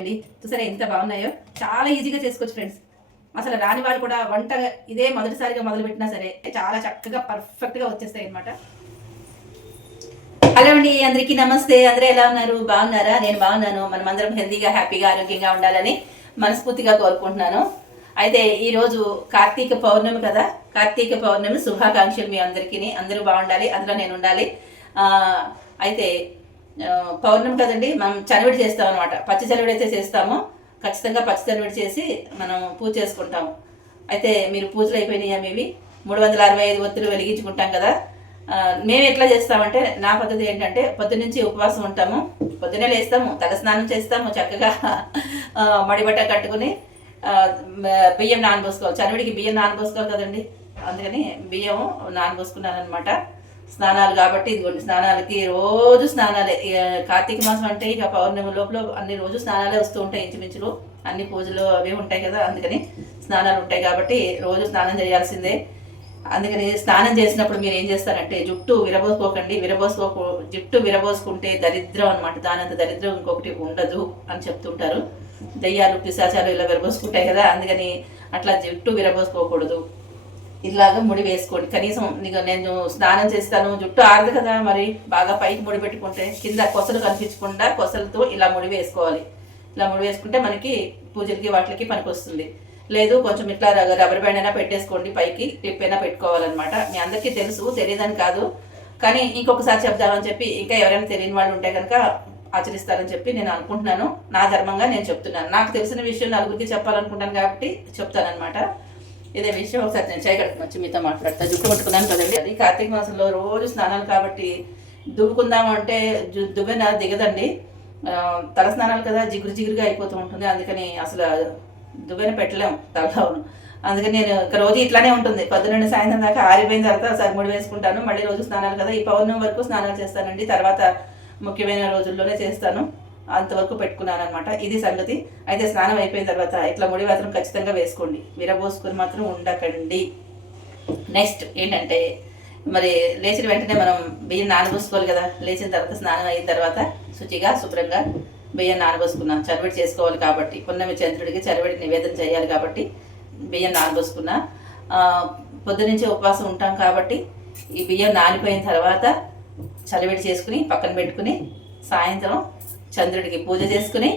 అండి. చూసారా ఎంత బాగున్నాయో? చాలా ఈజీగా చేసుకోవచ్చు ఫ్రెండ్స్ అసలు రాని వాళ్ళు కూడా వంట ఇదే మొదటిసారిగా మొదలు పెట్టినా సరే చాలా చక్కగా పర్ఫెక్ట్గా వచ్చేస్తాయి అనమాట హలో అండి అందరికీ నమస్తే. అందరూ ఎలా ఉన్నారు? బాగున్నారా? నేను బాగున్నాను. మనం అందరం హెల్తీగా హ్యాపీగా ఆరోగ్యంగా ఉండాలని మనస్ఫూర్తిగా కోరుకుంటున్నాను. అయితే ఈరోజు కార్తీక పౌర్ణమి కదా. కార్తీక పౌర్ణమి శుభాకాంక్షలు మీ అందరికీ అందరూ బాగుండాలి. అందులో నేను ఉండాలి. అయితే పౌర్ణమి కదండి మనం చనివిడి చేస్తాం అనమాట పచ్చి చనివిడి అయితే చేస్తామో. ఖచ్చితంగా పచ్చి చనివిడి చేసి మనం పూజ చేసుకుంటాము. అయితే మీరు పూజలు అయిపోయినాయా మీవి? మూడు వందల అరవై ఐదు ఒత్తులు వెలిగించుకుంటాం కదా. మేము ఎట్లా చేస్తామంటే నా పద్ధతి ఏంటంటే పొద్దున్నుంచి ఉపవాసం ఉంటాము. పొద్దున్నే లేస్తాము తల స్నానం చేస్తాము చక్కగా మడిబట్ట కట్టుకుని బియ్యం నానబోసుకోవాలి. చనివిడికి బియ్యం నానబోసుకోవాలి కదండి. అందుకని బియ్యం నానబోసుకున్నాను అనమాట స్నానాలు కాబట్టి ఇదిగోండి స్నానాలకి రోజు స్నానాలే. కార్తీక మాసం అంటే ఇక పౌర్ణమి లోపల అన్ని రోజు స్నానాలే వస్తూ ఉంటాయి ఇంచుమించులు. అన్ని పూజలు అవి ఉంటాయి కదా అందుకని స్నానాలు ఉంటాయి కాబట్టి రోజు స్నానం చేయాల్సిందే. అందుకని స్నానం చేసినప్పుడు మీరు ఏం చేస్తారంటే జుట్టు విరబోసుకోకండి. విరబోసుకోకు జుట్టు విరబోసుకుంటే దరిద్రం అనమాట దానంత దరిద్రం ఇంకొకటి ఉండదు అని చెప్తుంటారు. దయ్యాలు పిశాచాలు ఇలా విరబోసుకుంటాయి కదా అందుకని అట్లా జుట్టు విరబోసుకోకూడదు. ఇలాగా ముడి వేసుకోండి. కనీసం నీకు నేను స్నానం చేస్తాను జుట్టు ఆరదు కదా మరి బాగా పైకి ముడి పెట్టుకుంటే కింద కొసలు కనిపించకుండా కొసలతో ఇలా ముడి వేసుకోవాలి. ఇలా ముడి వేసుకుంటే మనకి పూజలకి వాటికి పనికి వస్తుంది. లేదు కొంచెం ఇట్లా రగ- రబ్బర్ బ్యాండ్ అయినా పెట్టేసుకోండి పైకి క్లిప్ అయినా పెట్టుకోవాలన్నమాట. మీ అందరికీ తెలుసు తెలియదని కాదు. కానీ ఇంకొకసారి చెప్దామని చెప్పి ఇంకా ఎవరైనా తెలియని వాళ్ళు ఉంటే కనుక ఆచరిస్తారని చెప్పి నేను అనుకుంటున్నాను. నా ధర్మంగా నేను చెప్తున్నాను. నాకు తెలిసిన విషయం నలుగురికి చెప్పాలనుకుంటాను కాబట్టి చెప్తానమాట ఇదే విషయం ఒకసారి నేను చేయగలుగుతాను వచ్చి మీతో మాట్లాడతా. జుట్టు కొట్టుకున్నాను కదండి. అది కార్తీక మాసంలో రోజు స్నానాలు కాబట్టి దువ్వుకుందాము అంటే దువ్వెన దిగదండి. తల స్నానాలు కదా జిగురు జిగురుగా అయిపోతూ ఉంటుంది. అందుకని అసలు దువ్వెన పెట్టలేము తలలోను. అందుకని నేను ఒక రోజు ఇట్లానే ఉంటుంది. పొద్దున్న సాయంత్రం దాకా ఆరిపోయిన తర్వాత ఒకసారి ముడి వేసుకుంటాను. మళ్ళీ రోజు స్నానాలు కదా. ఈ పౌర్ణమి వరకు స్నానాలు చేస్తానండి. తర్వాత ముఖ్యమైన రోజుల్లోనే చేస్తాను. అంతవరకు పెట్టుకున్నాను అనమాట ఇది సంగతి. అయితే స్నానం అయిపోయిన తర్వాత ఇట్లా ముడి మాత్రం ఖచ్చితంగా వేసుకోండి. విరబోసుకొని మాత్రం ఉండకండి. నెక్స్ట్ ఏంటంటే మరి లేచిన వెంటనే మనం బియ్యం నానబోసుకోవాలి కదా. లేచిన తర్వాత స్నానం అయిన తర్వాత శుచిగా శుభ్రంగా బియ్యం నానబోసుకున్నాం. చరవిడి చేసుకోవాలి కాబట్టి పున్నమి చంద్రుడికి చరవిడి నివేదన చేయాలి కాబట్టి బియ్యం నానబోసుకున్నా. ఆ, పొద్దునుంచి ఉపవాసం ఉంటాం కాబట్టి ఈ బియ్యం నానిపోయిన తర్వాత చలివిడి చేసుకుని పక్కన పెట్టుకుని సాయంత్రం చంద్రుడికి పూజ చేసుకుని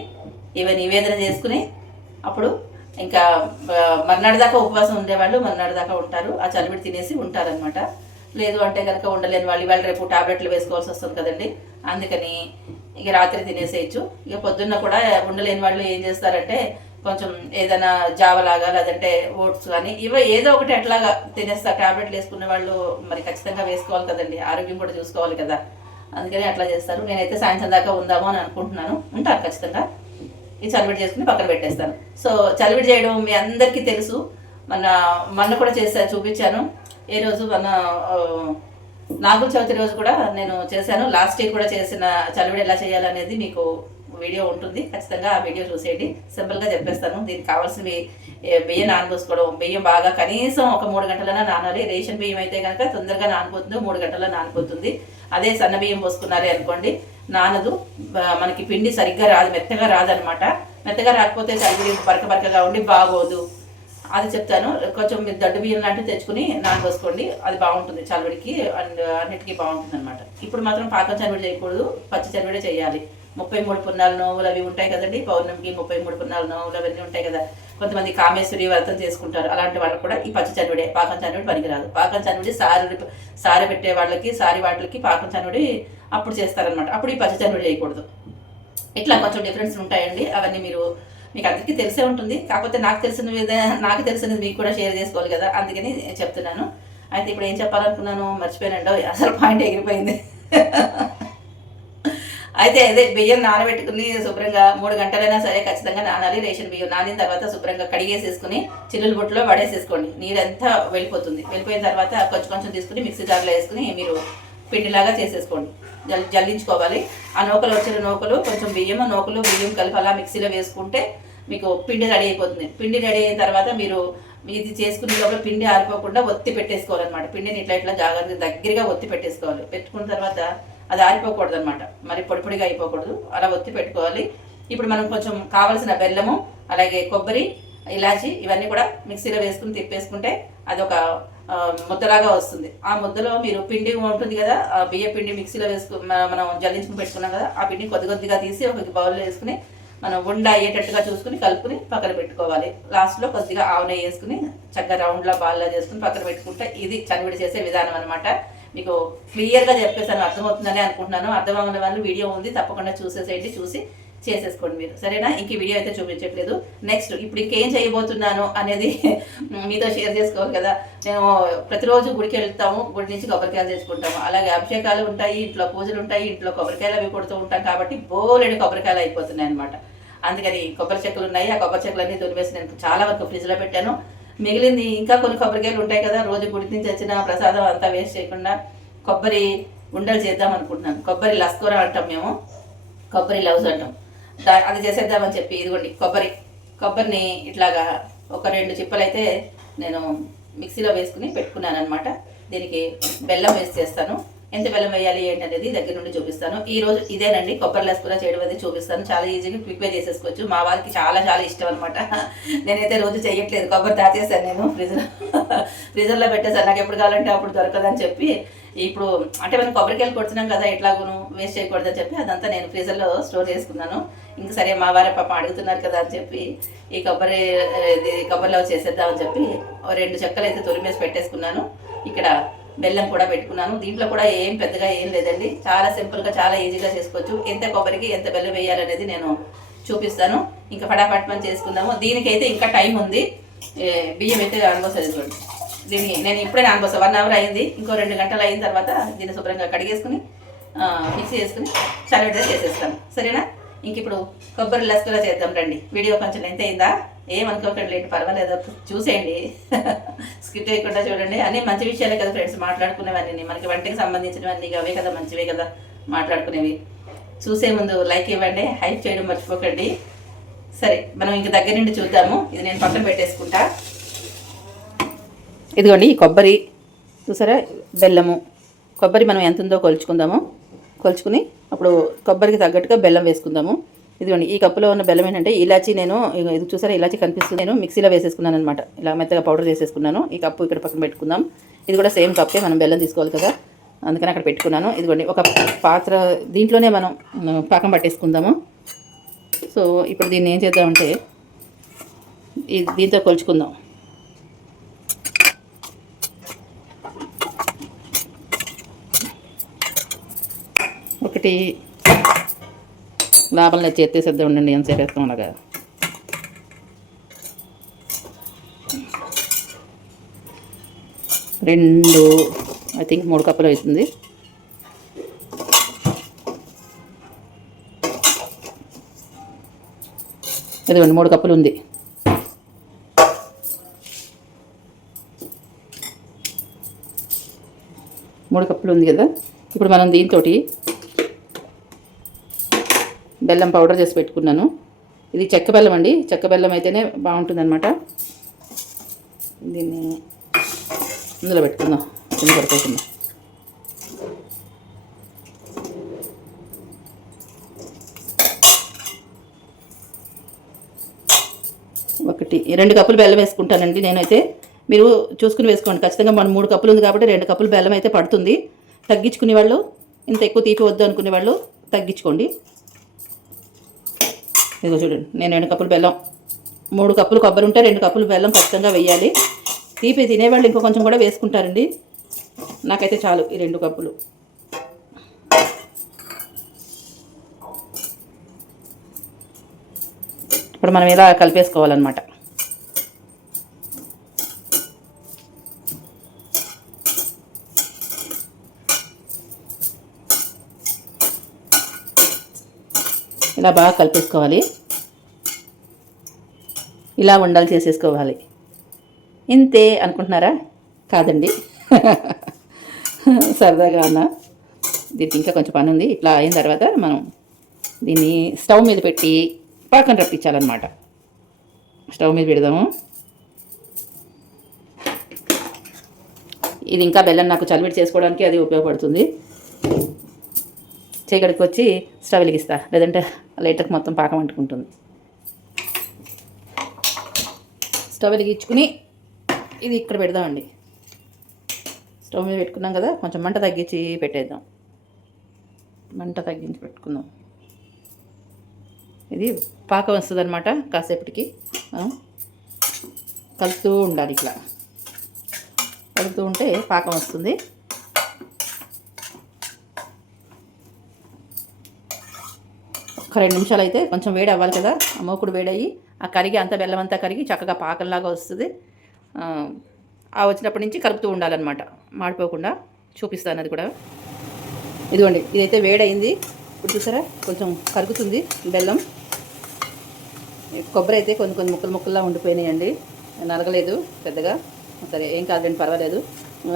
ఇవి నివేదన చేసుకుని అప్పుడు ఇంకా మర్నాడు దాకా ఉపవాసం ఉండేవాళ్ళు మర్నాడు దాకా ఉంటారు. ఆ చలివిడి తినేసి ఉంటారనమాట లేదు అంటే కనుక ఉండలేని వాళ్ళు ఇవాళ రేపు టాబ్లెట్లు వేసుకోవాల్సి వస్తుంది కదండి. అందుకని ఇక రాత్రి తినేసేయచ్చు. ఇక పొద్దున్న కూడా ఉండలేని వాళ్ళు ఏం చేస్తారంటే కొంచెం ఏదైనా జావలాగా లేదంటే ఓట్స్ కానీ ఇవ ఏదో ఒకటి ఎట్లాగా తినేస్తారు. టాబ్లెట్లు వేసుకునే వాళ్ళు మరి ఖచ్చితంగా వేసుకోవాలి కదండి. ఆరోగ్యం కూడా చూసుకోవాలి కదా. అందుకని అట్లా చేస్తారు. నేనైతే సాయంత్రం దాకా ఉందాము అని అనుకుంటున్నాను. ఉంటాను ఖచ్చితంగా. ఈ చలివిడి చేసుకుని పక్కన పెట్టేస్తాను. సో చలివిడి చేయడం మీ అందరికీ తెలుసు. మన మొన్న కూడా చేశాను చూపించాను. ఏ రోజు మన నాగుల చవితి రోజు కూడా నేను చేశాను. లాస్ట్ ఇయర్ కూడా చేసిన చలివిడి ఎలా చేయాలనేది మీకు వీడియో ఉంటుంది. ఖచ్చితంగా ఆ వీడియో చూసేయండి. సింపుల్గా చెప్పేస్తాను. దీనికి కావాల్సినవి బియ్యం నానబోసుకోవడం బియ్యం బాగా కనీసం ఒక మూడు గంటలైనా నానాలి. రేషన్ బియ్యం అయితే కనుక తొందరగా నానిపోతుంది మూడు గంటల్లో నానిపోతుంది అదే సన్న బియ్యం పోసుకున్నారే అనుకోండి నానదు. మనకి పిండి సరిగ్గా రాదు మెత్తగా రాదనమాట. మెత్తగా రాకపోతే సరిగ్గా బరక బరకగా ఉండి బాగోదు. అది చెప్తాను. కొంచెం మీరు దడ్డు బియ్యం లాంటివి తెచ్చుకుని నానబోసుకోండి. అది బాగుంటుంది చలివిడికి అండ్ అన్నిటికీ బాగుంటుంది అనమాట ఇప్పుడు మాత్రం పాకం చలివిడి చేయకూడదు పచ్చి చలివిడే చేయాలి. ముప్పై మూడు పున్నాలు నోవులు అవి ఉంటాయి కదండి. పౌర్ణమికి ముప్పై మూడు పున్నాలు నోవులు అవన్నీ ఉంటాయి కదా. కొంతమంది కామేశ్వరి వ్రతం చేసుకుంటారు. అలాంటి వాళ్ళకి కూడా ఈ పచ్చి చనువుడే పాకం చనువుడు పనికిరాదు. పాకం చనువుడి సారి సారి పెట్టే వాళ్ళకి సారి వాటికి పాకం చనువుడి అప్పుడు చేస్తారనమాట అప్పుడు ఈ పచ్చి చనువుడు చేయకూడదు. ఇట్లా కొంచెం డిఫరెన్స్ ఉంటాయండి. అవన్నీ మీరు మీకు అందరికీ తెలిసే ఉంటుంది. కాకపోతే నాకు తెలిసిన విధ- నాకు తెలిసినది మీకు కూడా షేర్ చేసుకోవాలి కదా. అందుకని చెప్తున్నాను. అయితే ఇప్పుడు ఏం చెప్పాలనుకున్నాను? మర్చిపోయానండో. అసలు పాయింట్ ఎగిరిపోయింది. అయితే అదే బియ్యం నానబెట్టుకుని శుభ్రంగా మూడు గంటలైనా సరే ఖచ్చితంగా నానాలి రేషన్ బియ్యం నానిన తర్వాత శుభ్రంగా కడిగేసేసుకుని చిల్లుల బుట్టలో పడేసేసుకోండి. నీరంతా వెళ్ళిపోతుంది. వెళ్ళిపోయిన తర్వాత కొంచెం కొంచెం తీసుకుని మిక్సీ జార్లో వేసుకుని మీరు పిండిలాగా చేసేసుకోండి. జల్ జల్లించుకోవాలి. ఆ నూకలు వచ్చిన నూకలు కొంచెం బియ్యం నూకలు బియ్యం కలిపి అలా మిక్సీలో వేసుకుంటే మీకు పిండి రెడీ అయిపోతుంది. పిండి రెడీ అయిన తర్వాత మీరు ఇది చేసుకునే లోపల పిండి ఆరిపోకుండా ఒత్తి పెట్టేసుకోవాలన్నమాట. పిండిని ఇట్లా ఇట్లా జాగ్రత్తగా దగ్గరగా ఒత్తి పెట్టేసుకోవాలి. పెట్టుకున్న తర్వాత అది ఆరిపోకూడదు అనమాట మరి పొడి పొడిగా అయిపోకూడదు. అలా ఒత్తి పెట్టుకోవాలి. ఇప్పుడు మనం కొంచెం కావలసిన బెల్లము అలాగే కొబ్బరి ఇలాచి ఇవన్నీ కూడా మిక్సీలో వేసుకుని తిప్పేసుకుంటే అది ఒక ముద్దలాగా వస్తుంది. ఆ ముద్దలో మీరు పిండి ఉంటుంది కదా ఆ బియ్య పిండి మిక్సీలో వేసుకు మనం జల్లించుకుని పెట్టుకున్నాం కదా ఆ పిండి కొద్ది కొద్దిగా తీసి ఒక బౌల్లో వేసుకుని మనం ఉండ అయ్యేటట్టుగా చూసుకుని కలుపుకుని పక్కన పెట్టుకోవాలి. లాస్ట్లో కొద్దిగా ఆవు నెయ్యి వేసుకుని చక్కగా రౌండ్లో బాల్లా చేసుకుని పక్కన పెట్టుకుంటే ఇది చనివిడి చేసే విధానం అనమాట మీకు క్లియర్గా చెప్పేసాను అర్థమవుతుందని అనుకుంటున్నాను. అర్థమవుతున్న వాళ్ళు వీడియో ఉంది తప్పకుండా చూసేసేయండి చూసి చేసేసుకోండి మీరు. సరేనా? ఇంక వీడియో అయితే చూపించట్లేదు. నెక్స్ట్ ఇప్పుడు ఇంకేం చేయబోతున్నాను అనేది మీతో షేర్ చేసుకోవాలి కదా. మేము ప్రతిరోజు గుడికి వెళ్తాము గుడి నుంచి కొబ్బరికాయలు చేసుకుంటాము అలాగే అభిషేకాలు ఉంటాయి ఇంట్లో పూజలు ఉంటాయి ఇంట్లో కొబ్బరికాయలు అవి కొడుతూ ఉంటాం కాబట్టి బోలెడు కొబ్బరికాయలు అయిపోతున్నాయి అనమాట అందుకని కొబ్బరి చెక్కలు ఉన్నాయి. ఆ కొబ్బరి చెక్కలన్నీ తొలివేసి నేను చాలా వరకు ఫ్రిడ్జ్లో పెట్టాను. మిగిలింది ఇంకా కొన్ని కొబ్బరికాయలు ఉంటాయి కదా రోజు గుడి నుంచి వచ్చిన ప్రసాదం అంతా వేస్ట్ చేయకుండా కొబ్బరి ఉండలు చేద్దాం అనుకుంటున్నాను. కొబ్బరి లస్కూర అంటాం మేము. కొబ్బరి లవ్స్ అంటాం. దా- అది చేసేద్దామని చెప్పి ఇదిగోండి కొబ్బరి. కొబ్బరిని ఇట్లాగా ఒక రెండు చిప్పలు అయితే నేను మిక్సీలో వేసుకుని పెట్టుకున్నాను అనమాట దీనికి బెల్లం వేసి చేస్తాను. ఎంత బెల్లం వేయాలి ఏంటి అనేది దగ్గర నుండి చూపిస్తాను. ఈ రోజు ఇదేనండి కొబ్బరి లెస్ కూడా చేయడం అనేది చూపిస్తాను. చాలా ఈజీగా క్విక్గా చేసేసుకోవచ్చు. మా వారికి చాలా చాలా ఇష్టం అనమాట నేనైతే రోజు చేయట్లేదు కొబ్బరి దాచేసాను నేను ఫ్రిజర్ ఫ్రిజర్లో పెట్టేసాను నాకు ఎప్పుడు కావాలంటే అప్పుడు దొరకదని చెప్పి ఇప్పుడు అంటే మనం కొబ్బరికాయలు కొడుతున్నాం కదా ఎట్లాగోను వేస్ట్ చేయకూడదని చెప్పి అదంతా నేను ఫ్రీజర్లో స్టోర్ చేసుకున్నాను. ఇంకా సరే మా వారి పాప అడుగుతున్నారు కదా అని చెప్పి ఈ కొబ్బరి ఇది కొబ్బరిలో చేసేద్దామని చెప్పి ఓ రెండు చెక్కలు అయితే తొలిమేసి పెట్టేసుకున్నాను. ఇక్కడ బెల్లం కూడా పెట్టుకున్నాను. దీంట్లో కూడా ఏం పెద్దగా ఏం లేదండి. చాలా సింపుల్గా చాలా ఈజీగా చేసుకోవచ్చు. ఎంత కొబ్బరికి ఎంత బెల్లం వేయాలనేది నేను చూపిస్తాను. ఇంకా ఫటాఫట్ మనం చేసుకుందాము. దీనికైతే ఇంకా టైం ఉంది. బియ్యం అయితే అనుకోసరి చూడండి. దీన్ని నేను ఇప్పుడే అనుభవం వన్ అవర్ అయింది. ఇంకో రెండు గంటలు అయిన తర్వాత దీన్ని శుభ్రంగా కడిగేసుకుని మిక్సీ చేసుకుని చల్లబెడితే చేసేస్తాను. సరేనా? ఇంక ఇప్పుడు కొబ్బరి లస్కులా చేద్దాం రండి. వీడియో కొంచెం ఎంత అయిందా? ఏమనుకోకండి లేండి పర్వాలేదు చూసేయండి. స్కిప్ చేయకుండా చూడండి. అన్నీ మంచి విషయాలే కదా ఫ్రెండ్స్ మాట్లాడుకునేవన్నీ. మనకి వంటకి సంబంధించినవన్నీ అవే కదా మంచివే కదా మాట్లాడుకునేవి. చూసే ముందు లైక్ ఇవ్వండి హైప్ చేయడం మర్చిపోకండి. సరే మనం ఇంక దగ్గర నుండి చూద్దాము. ఇది నేను పక్కన పెట్టేసుకుంటా. ఇదిగోండి ఈ కొబ్బరి చూసారా? బెల్లము. కొబ్బరి మనం ఎంత ఉందో కొలుచుకుందాము. కొలుచుకుని అప్పుడు కొబ్బరికి తగ్గట్టుగా బెల్లం వేసుకుందాము. ఇదిగోండి ఈ కప్పులో ఉన్న బెల్లం ఏంటంటే ఇలాచి నేను ఇది చూసారా ఇలాచి కనిపిస్తుంది. నేను మిక్సీలో వేసేసుకున్నాను అనమాట ఇలా మెత్తగా పౌడర్ చేసేసుకున్నాను. ఈ కప్పు ఇక్కడ పక్కన పెట్టుకుందాం. ఇది కూడా సేమ్ కప్పే మనం బెల్లం తీసుకోవాలి కదా. అందుకని అక్కడ పెట్టుకున్నాను. ఇదిగోండి ఒక పాత్ర దీంట్లోనే మనం పాకం పట్టేసుకుందాము. సో ఇప్పుడు దీన్ని ఏం చేద్దామంటే ఇది దీంతో కొలుచుకుందాం. ఒకటి లాభం లేదు చేసేద్దాం ఉండండి ఎంతసేపు వేస్తాం అలాగా. రెండు ఐ థింక్ మూడు కప్పులు అవుతుంది. ఇదిగోండి మూడు కప్పులు ఉంది. మూడు కప్పులు ఉంది కదా. ఇప్పుడు మనం దీంతో బెల్లం పౌడర్ చేసి పెట్టుకున్నాను. ఇది చెక్క బెల్లం అండి. చెక్క బెల్లం అయితేనే బాగుంటుందన్నమాట. దీన్ని ఇందులో పెట్టుకుందాం. కింద పడిపోకుండా ఒకటి. రెండు కప్పులు బెల్లం వేసుకుంటానండి నేనైతే. మీరు చూసుకుని వేసుకోండి. ఖచ్చితంగా మనం మూడు కప్పులు ఉంది కాబట్టి రెండు కప్పులు బెల్లం అయితే పడుతుంది. తగ్గించుకునే వాళ్ళు ఇంత ఎక్కువ తీపి వద్దు అనుకునే వాళ్ళు తగ్గించుకోండి. ఇదిగో చూడండి నేను రెండు కప్పులు బెల్లం మూడు కప్పులు కొబ్బరి ఉంటే రెండు కప్పులు బెల్లం ఖచ్చితంగా వేయాలి. తీపి తినేవాళ్ళు ఇంకో కొంచెం కూడా వేసుకుంటారండి. నాకైతే చాలు ఈ రెండు కప్పులు. ఇప్పుడు మనం ఇలా కలిపేసుకోవాలన్నమాట. ఇలా బాగా కలిపేసుకోవాలి. ఇలా ఉండాలి చేసేసుకోవాలి. ఇంతే అనుకుంటున్నారా? కాదండి. సరదాగా అన్న. దీనికి ఇంకా కొంచెం పని ఉంది. ఇట్లా అయిన తర్వాత మనం దీన్ని స్టవ్ మీద పెట్టి పాకం రప్పించాలన్నమాట. స్టవ్ మీద పెడదాము. ఇది ఇంకా బెల్లం నాకు చలివిడి చేసుకోవడానికి అది ఉపయోగపడుతుంది. చీకటికి వచ్చి స్టవ్ వెలిగిస్తా. లేదంటే లైటర్కి మొత్తం పాకం అంటుకుంటుంది. స్టవ్ వెలిగించుకుని ఇది ఇక్కడ పెడదామండి. స్టవ్ మీద పెట్టుకున్నాం కదా కొంచెం మంట తగ్గించి పెట్టేద్దాం. మంట తగ్గించి పెట్టుకుందాం. ఇది పాకం వస్తుంది అనమాట కాసేపటికి. మనం కలుపుతూ ఉండాలి ఇట్లా. కలుపుతూ ఉంటే పాకం వస్తుంది. ఒక రెండు నిమిషాలు అయితే కొంచెం వేడి అవ్వాలి కదా. మోకుడు వేడయ్యి ఆ కరిగి అంత బెల్లం అంతా కరిగి చక్కగా పాకంలాగా వస్తుంది. ఆ, వచ్చినప్పటి నుంచి కలుపుతూ ఉండాలన్నమాట. మాడిపోకుండా చూపిస్తాను అది కూడా. ఇదిగోండి ఇదైతే వేడయింది. ఇప్పుడు చూసారా? కొంచెం కరుగుతుంది బెల్లం. కొబ్బరి అయితే కొన్ని కొన్ని ముక్కలు ముక్కల్లా ఉండిపోయినాయండి. నలగలేదు పెద్దగా. సరే ఏం కాదులేండి పర్వాలేదు.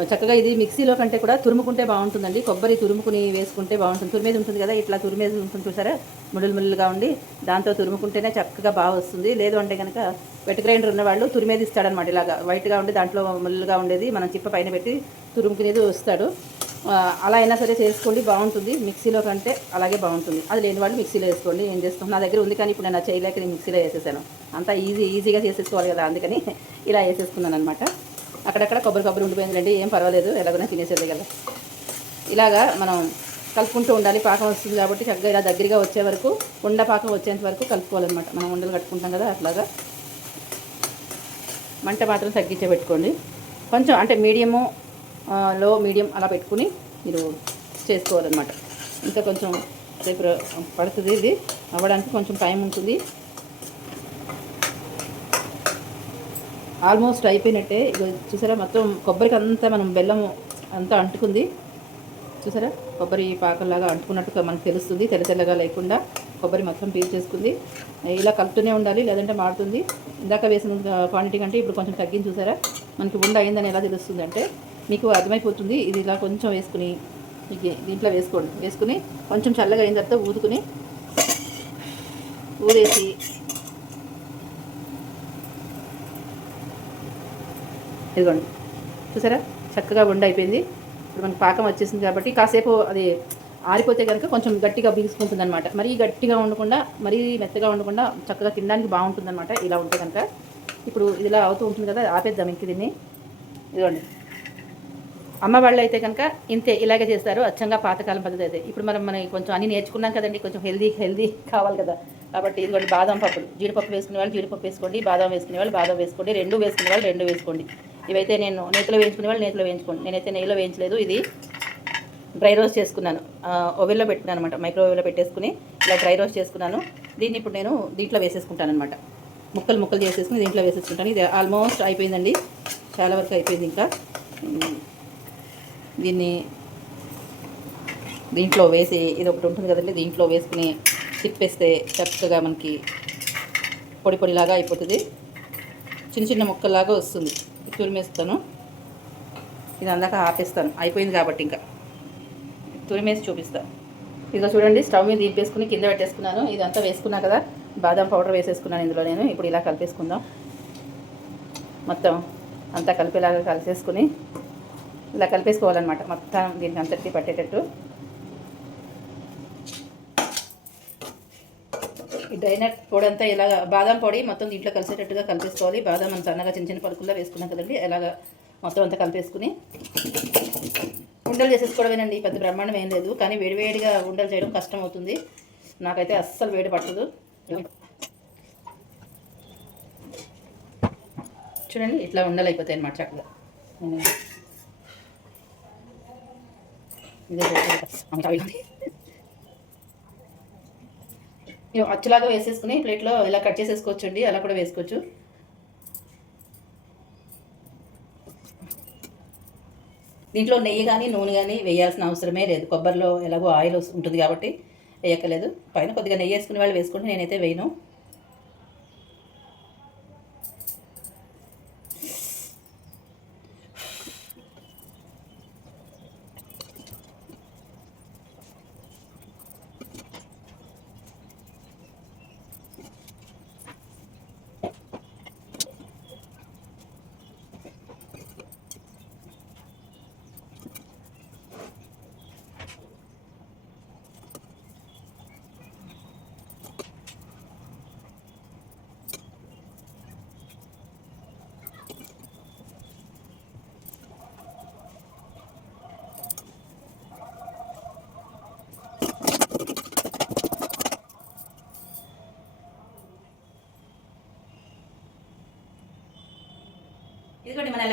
చక్కగా ఇది మిక్సీలో కంటే కూడా తురుముకుంటే బాగుంటుందండి. కొబ్బరి తురుముకుని వేసుకుంటే బాగుంటుంది. తురిమేది ఉంటుంది కదా ఇట్లా తురిమేది ఉంటుంది చూసారా? ముళ్ళు ముళ్ళుగా ఉండి దాంతో తురుముకుంటేనే చక్కగా బాగా వస్తుంది. లేదు అంటే కనుక వెట్ గ్రైండర్ ఉన్నవాళ్ళు తురిమేది ఇస్తాడనమాట ఇలాగా. వైట్గా ఉండి దాంట్లో ముళ్ళుగా ఉండేది మనం చిప్ప పైన పెట్టి తురుముకునేది వస్తాడు. అలా అయినా సరే చేసుకోండి బాగుంటుంది. మిక్సీలో కంటే అలాగే బాగుంటుంది. అది లేని వాళ్ళు మిక్సీలో వేసుకోండి. ఏం చేస్తాం? నా దగ్గర ఉంది కానీ ఇప్పుడు నేను చేయలేక నేను మిక్సీలో వేసేసాను. అంతా ఈజీ ఈజీగా చేసేసుకోవాలి కదా అందుకని ఇలా వేసేసుకున్నాను అనమాట అక్కడక్కడ కొబ్బరి కొబ్బరి ఉండిపోయిందండి ఏం పర్వాలేదు ఎలాగైనా తినేసేది కదా. ఇలాగా మనం కలుపుకుంటూ ఉండాలి పాకం వస్తుంది కాబట్టి చక్కగా ఇలా దగ్గరగా వచ్చే వరకు ఉండ పాకం వచ్చేంత వరకు కలుపుకోవాలన్నమాట. మనం ఉండలు కట్టుకుంటాం కదా అట్లాగా. మంట మాత్రం తగ్గించే పెట్టుకోండి. కొంచెం అంటే మీడియము లో మీడియం అలా పెట్టుకుని మీరు చేసుకోవాలన్నమాట. ఇంకా కొంచెం సేపు పడుతుంది ఇది అవ్వడానికి కొంచెం టైం ఉంటుంది. ఆల్మోస్ట్ అయిపోయినట్టే. ఇది చూసారా? మొత్తం కొబ్బరికి అంతా మనం బెల్లం అంతా అంటుకుంది. చూసారా? కొబ్బరి పాకంలాగా అంటుకున్నట్టుగా మనకు తెలుస్తుంది. తెల్ల తెల్లగా లేకుండా కొబ్బరి మొత్తం పీల్ చేసుకుంది. ఇలా కలుపుతూనే ఉండాలి లేదంటే మాడుతుంది ఇందాక వేసిన క్వాంటిటీ కంటే ఇప్పుడు కొంచెం తగ్గించి చూసారా? మనకి ఉండ అయిందని ఎలా తెలుస్తుంది అంటే మీకు అర్థమైపోతుంది. ఇది ఇలా కొంచెం వేసుకుని మీకు దీంట్లో వేసుకోండి. వేసుకుని కొంచెం చల్లగా అయిన తర్వాత ఊదుకుని ఊదేసి ఇదిగోండి. చూసారా? చక్కగా వండ అయిపోయింది. ఇప్పుడు మనకి పాకం వచ్చేసింది కాబట్టి కాసేపు అది ఆరిపోతే కనుక కొంచెం గట్టిగా బిగుసుకుంటుంది అనమాట మరీ గట్టిగా ఉండకుండా మరీ మెత్తగా ఉండకుండా చక్కగా తినడానికి బాగుంటుంది అనమాట ఇలా ఉంటే కనుక ఇప్పుడు ఇలా అవుతూ ఉంటుంది కదా ఆపేద్దాం ఇంక దీన్ని. ఇదిగోండి. అమ్మ వాళ్ళు అయితే కనుక ఇంతే ఇలాగే చేస్తారు అచ్చంగా పాతకాలం పద్ధతి అయితే. ఇప్పుడు మనం మనం కొంచెం అన్ని నేర్చుకున్నాం కదండి కొంచెం హెల్దీ హెల్దీ కావాలి కదా. కాబట్టి ఇదిగోండి బాదం పప్పులు. జీడిపప్పు వేసుకునే వాళ్ళు జీడిపప్పు వేసుకోండి బాదం వేసుకునే వాళ్ళు బాదం వేసుకోండి రెండు వేసుకునే వాళ్ళు రెండు వేసుకోండి. ఇవైతే నేను నేతిలో వేయించుకునే వాళ్ళు నేతిలో వేయించుకోండి. నేనైతే నెయ్యిలో వేయించలేదు. ఇది డ్రై రోస్ట్ చేసుకున్నాను. ఓవెన్లో పెట్టుకున్నాను అనమాట మైక్రోవేవ్లో పెట్టేసుకుని ఇలా డ్రై రోస్ట్ చేసుకున్నాను. దీన్ని ఇప్పుడు నేను దీంట్లో వేసేసుకుంటాను అనమాట ముక్కలు ముక్కలు చేసేసుకుని దీంట్లో వేసేసుకుంటాను. ఇది ఆల్మోస్ట్ అయిపోయిందండి. చాలా వరకు అయిపోయింది ఇంకా. దీన్ని దీంట్లో వేసి ఇది ఒకటి ఉంటుంది కదండి. దీంట్లో వేసుకుని తిప్పేస్తే చక్కగా మనకి పొడి పొడిలాగా అయిపోతుంది. చిన్న చిన్న ముక్కల్లాగా వస్తుంది. తురిమేస్తాను. ఇది అందాక ఆపేస్తాను. అయిపోయింది కాబట్టి ఇంకా. తురిమేసి చూపిస్తాను ఇదిగో చూడండి స్టవ్ మీద దింపేసుకుని కింద పెట్టేసుకున్నాను. ఇదంతా వేసుకున్నా కదా బాదం పౌడర్ వేసేసుకున్నాను ఇందులో నేను. ఇప్పుడు ఇలా కలిపేసుకుందాం. మొత్తం అంతా కలిపేలాగా కలిసేసుకుని ఇలా కలిపేసుకోవాలన్నమాట. మొత్తం దీనికి అంతటి పట్టేటట్టు. ఈ డ్రైనట్ పొడి అంతా ఇలాగ బాదం పొడి మొత్తం దీంట్లో కలిసేటట్టుగా కలిపేసుకోవాలి. బాదం అంత అన్నగా చిన్న చిన్న పలుకుల్లో వేసుకున్నాం కదండి. ఇలాగ మొత్తం అంతా కలిపేసుకుని ఉండలు చేసేసుకోవడమేనండి. పెద్ద బ్రహ్మాండం ఏం లేదు. కానీ వేడివేడిగా ఉండలు చేయడం కష్టం అవుతుంది నాకైతే అస్సలు వేడి పట్టదు. చూడండి ఇట్లా ఉండలు అయిపోతాయి అన్నమాట చక్కగా. ఇదే అచ్చులాగా వేసేసుకుని ప్లేట్లో ఇలా కట్ చేసేసుకోవచ్చు అండి అలా కూడా వేసుకోవచ్చు. దీంట్లో నెయ్యి కానీ నూనె కానీ వేయాల్సిన అవసరమే లేదు. కొబ్బరిలో ఎలాగో ఆయిల్ వస్తు- ఉంటుంది కాబట్టి వేయక్కలేదు పైన కొద్దిగా నెయ్యి వేసుకునే వాళ్ళు వేసుకుంటే నేనైతే వేయను.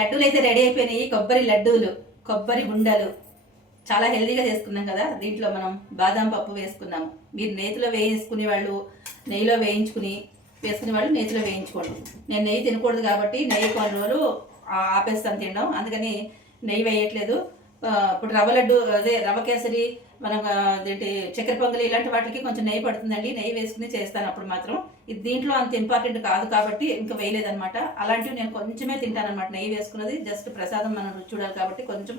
లడ్డూలు అయితే రెడీ అయిపోయినాయి. కొబ్బరి లడ్డూలు కొబ్బరి గుండలు. చాలా హెల్తీగా చేసుకున్నాం కదా. దీంట్లో మనం బాదం పప్పు వేసుకున్నాము. మీరు నేతిలో వేయించుకునే వాళ్ళు నెయ్యిలో వేయించుకుని వేసుకునే వాళ్ళు నేతిలో వేయించుకోండి. నేను నెయ్యి తినకూడదు కాబట్టి నెయ్యి కొన్ని రోజులు ఆపేస్తాను తినడం. అందుకని నెయ్యి వేయట్లేదు. ఇప్పుడు రవ్వ లడ్డు అదే రవ్వ కేసరి మనం ఏంటి చక్కెర పొంగలి ఇలాంటి వాటికి కొంచెం నెయ్యి పడుతుందండి. నెయ్యి వేసుకుని చేస్తాను అప్పుడు మాత్రం. ఇది దీంట్లో అంత ఇంపార్టెంట్ కాదు కాబట్టి ఇంకా వేయలేదనమాట అలాంటివి నేను కొంచెమే తింటానమాట నెయ్యి వేసుకున్నది జస్ట్ ప్రసాదం మనం రుచి చూడాలి కాబట్టి కొంచెం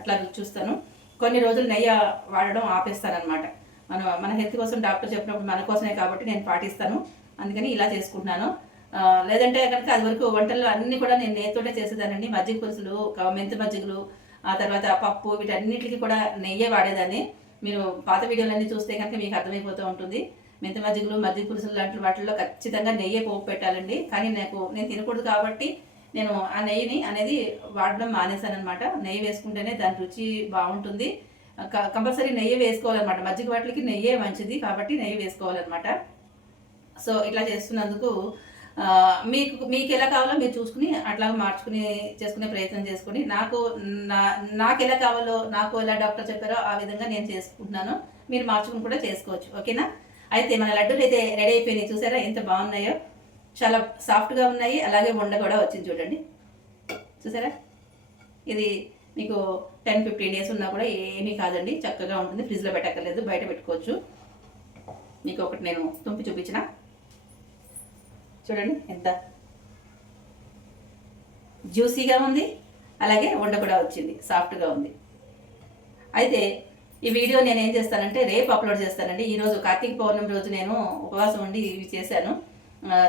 అట్లా రుచి చూస్తాను. కొన్ని రోజులు నెయ్యి వాడడం ఆపేస్తానమాట మన మన హెల్త్ కోసం డాక్టర్ చెప్పినప్పుడు మన కోసమే కాబట్టి నేను పాటిస్తాను. అందుకని ఇలా చేసుకుంటున్నాను. లేదంటే కనుక అది వరకు వంటలు అన్నీ కూడా నేను నేతోటే చేసేదానండి. మజ్జిగ పులుసులు మెంతి మజ్జిగలు ఆ తర్వాత పప్పు వీటన్నిటికీ కూడా నెయ్యే వాడేదాన్ని. మీరు పాత వీడియోలన్నీ చూస్తే కనుక మీకు అర్థమైపోతూ ఉంటుంది. మెంతి మజ్జిగలు మజ్జిగ పులుసులు లాంటి వాటిల్లో ఖచ్చితంగా నెయ్యి పోపు పెట్టాలండి. కానీ నాకు నేను తినకూడదు కాబట్టి నేను ఆ నెయ్యిని అనేది వాడడం మానేశాను అనమాట నెయ్యి వేసుకుంటేనే దాని రుచి బాగుంటుంది. క- కంపల్సరీ నెయ్యి వేసుకోవాలన్నమాట. మజ్జిగ వాటికి నెయ్యే మంచిది కాబట్టి నెయ్యి వేసుకోవాలన్నమాట. సో ఇట్లా చేస్తున్నందుకు మీకు మీకు ఎలా కావాలో మీరు చూసుకుని అట్లా మార్చుకుని చేసుకునే ప్రయత్నం చేసుకుని నాకు నా నాకు ఎలా కావాలో నాకు ఎలా డాక్టర్ చెప్పారో ఆ విధంగా నేను చేసుకుంటున్నాను. మీరు మార్చుకుని కూడా చేసుకోవచ్చు. ఓకేనా? అయితే మన లడ్డూలు అయితే రెడీ అయిపోయినాయి. చూసారా ఎంత బాగున్నాయో? చాలా సాఫ్ట్గా ఉన్నాయి. అలాగే వండ కూడా వచ్చింది చూడండి. చూసారా? ఇది మీకు టెన్ ఫిఫ్టీన్ డేస్ ఉన్నా కూడా ఏమీ కాదండి. చక్కగా ఉంటుంది. ఫ్రిడ్జ్లో పెట్టక్కర్లేదు. బయట పెట్టుకోవచ్చు. మీకు ఒకటి నేను తుంపి చూపించిన. చూడండి ఎంత జ్యూసీగా ఉంది. అలాగే వండ కూడా వచ్చింది. సాఫ్ట్గా ఉంది. అయితే ఈ వీడియో నేను ఏం చేస్తానంటే రేపు అప్లోడ్ చేస్తానండి. ఈరోజు కార్తీక పౌర్ణమి రోజు నేను ఉపవాసం ఉండి ఇవి చేశాను.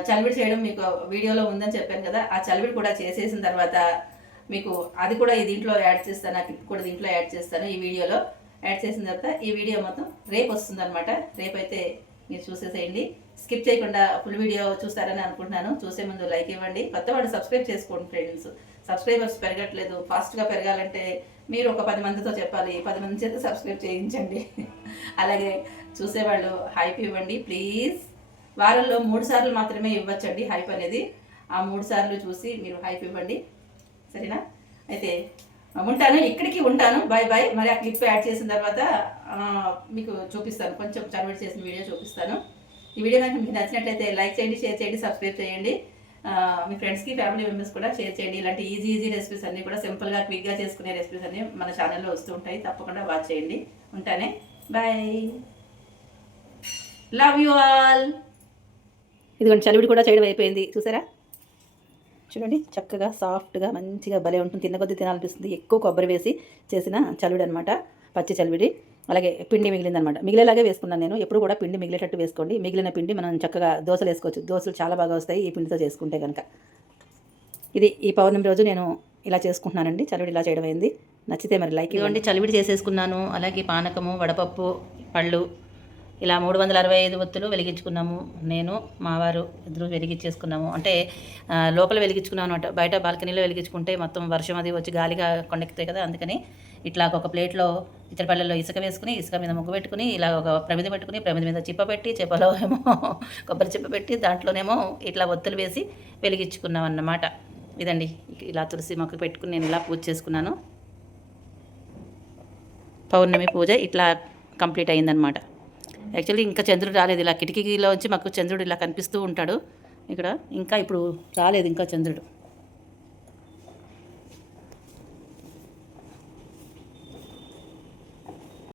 చలివిడి చేయడం మీకు వీడియోలో ఉందని చెప్పాను కదా. ఆ చలివిడి కూడా చేసేసిన తర్వాత మీకు అది కూడా ఈ దీంట్లో యాడ్ చేస్తాను. ఆ క్లిప్ కూడా దీంట్లో యాడ్ చేస్తాను ఈ వీడియోలో. యాడ్ చేసిన తర్వాత ఈ వీడియో మొత్తం రేపు వస్తుందన్నమాట. రేపైతే మీరు చూసేసేయండి. స్కిప్ చేయకుండా ఫుల్ వీడియో చూస్తారని అనుకుంటున్నాను. చూసే ముందు లైక్ ఇవ్వండి. కొత్త వాళ్ళు సబ్స్క్రైబ్ చేసుకోండి ఫ్రెండ్స్. సబ్స్క్రైబర్స్ పెరగట్లేదు ఫాస్ట్గా పెరగాలంటే మీరు ఒక పది మందితో చెప్పాలి పది మంది చేత సబ్స్క్రైబ్ చేయించండి. అలాగే చూసేవాళ్ళు హైప్ ఇవ్వండి ప్లీజ్. వారంలో మూడు సార్లు మాత్రమే ఇవ్వచ్చండి హైప్ అనేది. ఆ మూడు సార్లు చూసి మీరు హైప్ ఇవ్వండి. సరేనా? అయితే ఉంటాను ఇక్కడికి ఉంటాను. Bye bye. మరి ఆ క్లిప్ యాడ్ చేసిన తర్వాత మీకు చూపిస్తాను. కొంచెం కన్వర్ట్ చేసిన వీడియో చూపిస్తాను. ఈ వీడియో కనుక మీకు నచ్చినట్లయితే లైక్ చేయండి షేర్ చేయండి సబ్స్క్రైబ్ చేయండి. మీ ఫ్రెండ్స్కి ఫ్యామిలీ మెంబర్స్ కూడా షేర్ చేయండి. ఇలాంటి ఈజీ ఈజీ రెసిపీస్ అన్నీ కూడా సింపుల్గా క్విక్గా చేసుకునే రెసిపీస్ అన్నీ మన ఛానల్లో వస్తూ ఉంటాయి. తప్పకుండా వాచ్ చేయండి. ఉంటానే? బాయ్ లవ్ యూ ఆల్ ఇదిగోండి చలివిడి కూడా చేయడం అయిపోయింది. చూసారా? చూడండి చక్కగా సాఫ్ట్గా మంచిగా భలే ఉంటుంది. తిన్న కొద్దీ తినాలనిపిస్తుంది. ఎక్కువ కొబ్బరి వేసి చేసిన చలివిడి అనమాట పచ్చి చలివిడి. అలాగే పిండి మిగిలిందనమాట మిగిలేలాగే వేసుకున్నాను నేను. ఎప్పుడు కూడా పిండి మిగిలేటట్టు వేసుకోండి. మిగిలిన పిండి మనం చక్కగా దోశలు వేసుకోవచ్చు. దోశలు చాలా బాగా వస్తాయి ఈ పిండితో చేసుకుంటే కనుక ఇది ఈ పౌర్ణమి రోజు నేను ఇలా చేసుకుంటున్నానండి. చలివిడి ఇలా చేయడం అయింది. నచ్చితే మరి లైక్ ఇవ్వండి. చలివిడి చేసేసుకున్నాను. అలాగే పానకము వడపప్పు పళ్ళు ఇలా మూడు వందల అరవై ఐదు ఒత్తులు వెలిగించుకున్నాము. నేను మావారు ఇద్దరు వెలిగించేసుకున్నాము. అంటే లోపల వెలిగించుకున్నాను అనమాట బయట బాల్కనీలో వెలిగించుకుంటే మొత్తం వర్షం అది వచ్చి గాలిగా కొండెక్కుతాయి కదా అందుకని ఇట్లా ఒక ప్లేట్లో ఇతరపల్లెల్లో ఇసుక వేసుకుని ఇసుక మీద ముగ్గు పెట్టుకుని ఇలా ఒక ప్రమిద పెట్టుకుని ప్రమిద మీద చిప్ప పెట్టి చిప్పలో ఏమో కొబ్బరి చిప్ప పెట్టి దాంట్లోనేమో ఇట్లా ఒత్తులు వేసి వెలిగించుకున్నాం అన్నమాట ఇదండి. ఇలా తులసి మొక్క పెట్టుకుని నేను ఇలా పూజ చేసుకున్నాను. పౌర్ణమి పూజ ఇట్లా కంప్లీట్ అయిందనమాట యాక్చువల్లీ ఇంకా చంద్రుడు రాలేదు. ఇలా కిటికీలోంచి మాకు చంద్రుడు ఇలా కనిపిస్తూ ఉంటాడు. ఇక్కడ ఇంకా ఇప్పుడు రాలేదు ఇంకా చంద్రుడు.